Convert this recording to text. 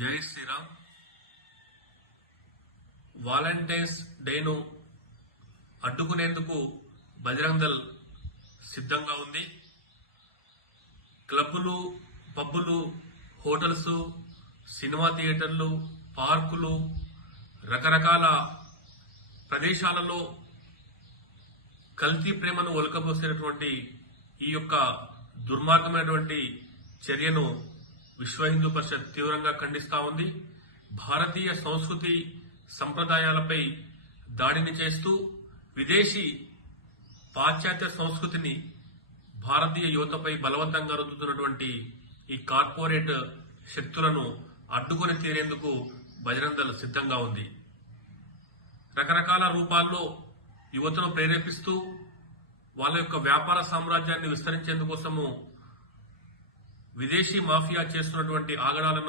జై శ్రీరామ్. వాలంటైన్స్ డేను అడ్డుకునేందుకు బజరంగ్ దళ్ సిద్ధంగా ఉంది. క్లబ్బులు, పబ్బులు, హోటల్స్, సినిమా థియేటర్లు, పార్కులు, రకరకాల ప్రదేశాలలో కల్తీ ప్రేమను ఒలకబోసేటటువంటి ఈ యొక్క దుర్మార్గమైనటువంటి చర్యను విశ్వ హిందూ పరిషత్ తీవ్రంగా ఖండిస్తా ఉంది. భారతీయ సంస్కృతి సంప్రదాయాలపై దాడిని చేస్తూ విదేశీ పాశ్చాత్య సంస్కృతిని భారతీయ యువతపై బలవంతంగా రుద్దుతున్నటువంటి ఈ కార్పొరేట్ శక్తులను అడ్డుకొని తీరేందుకు బజరంగ్ దళ్ సిద్ధంగా ఉంది. రకరకాల రూపాల్లో యువతను ప్రేరేపిస్తూ వాళ్ళ యొక్క వ్యాపార సామ్రాజ్యాన్ని విస్తరించేందుకోసము విదేశీ మాఫియా చేస్తున్నటువంటి ఆగడాలను